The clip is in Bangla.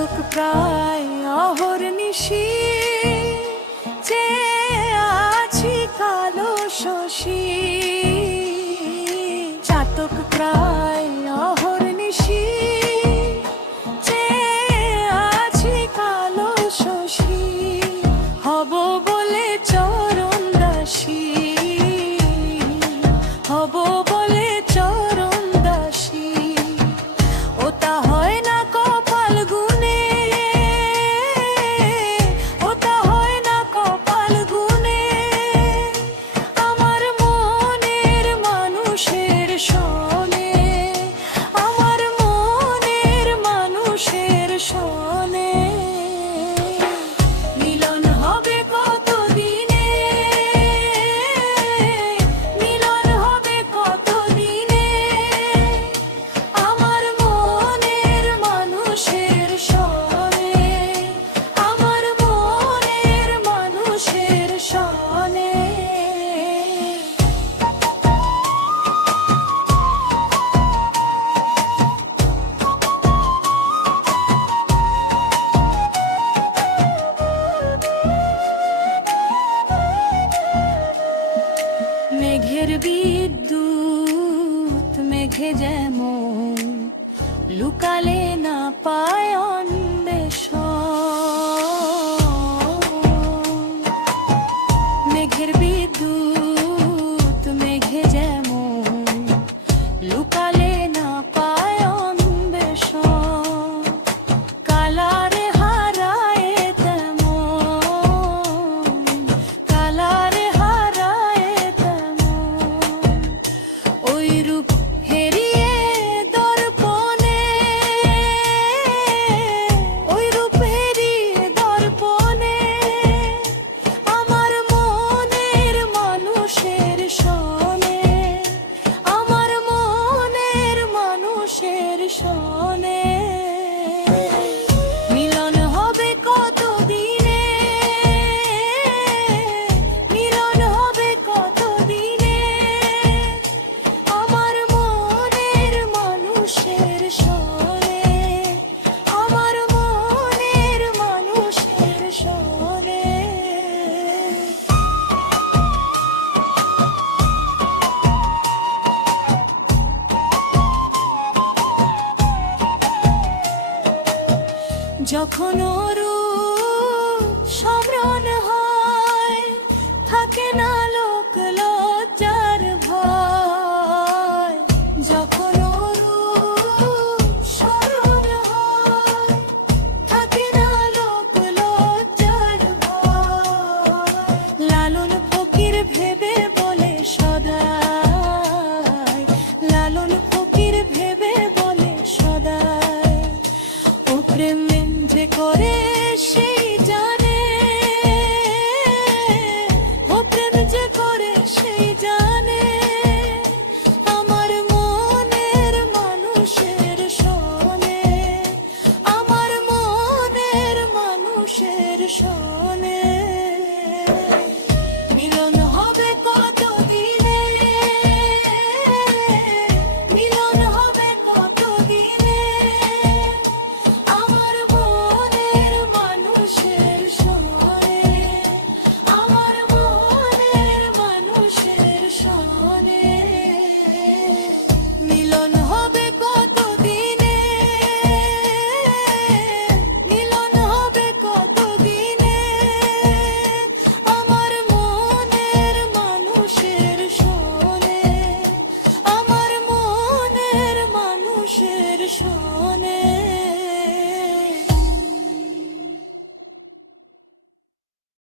চাতক প্রায় অহর্নিশি চেয়ে আছি কালো শশী। চাতক প্রায় অহর্নিশি চেয়ে আছি কালো শশী। হব বলে চরণ দাসী, হব বলে চরণ দাসী। ওটা হয় না কপাল গুনে, ওটা হয় না কপাল গুনে। আমার মনের মানুষের সনে, আমার মনের মানুষের সনে। মিলন হবে কত দিনে, মিলন হবে কত দিনে। আমার মনের মানুষের সনে, আমার মনের মানুষের সনে। মেঘের বিদ্যুৎ মেঘে যেমন লুকালে না পায় অন্বেষণ। মেঘের বিদ্যুৎ মেঘে যেমন লুকালে না পায় অন্বেষণ। কালারে হারায় তেমন, কালারে হারায় তেমন। ওই রূপ হেরিয়ে দর্পণে, ওই রূপ হেরিয়ে দর্পণে। আমার মনের মানুষের সনে, আমার মনের মানুষের সনে। মিলন হবে কত দিনে, মিলন হবে কত দিনে। আমার মনের মানুষের সনে, আমার মনের মানুষের সনে। যখন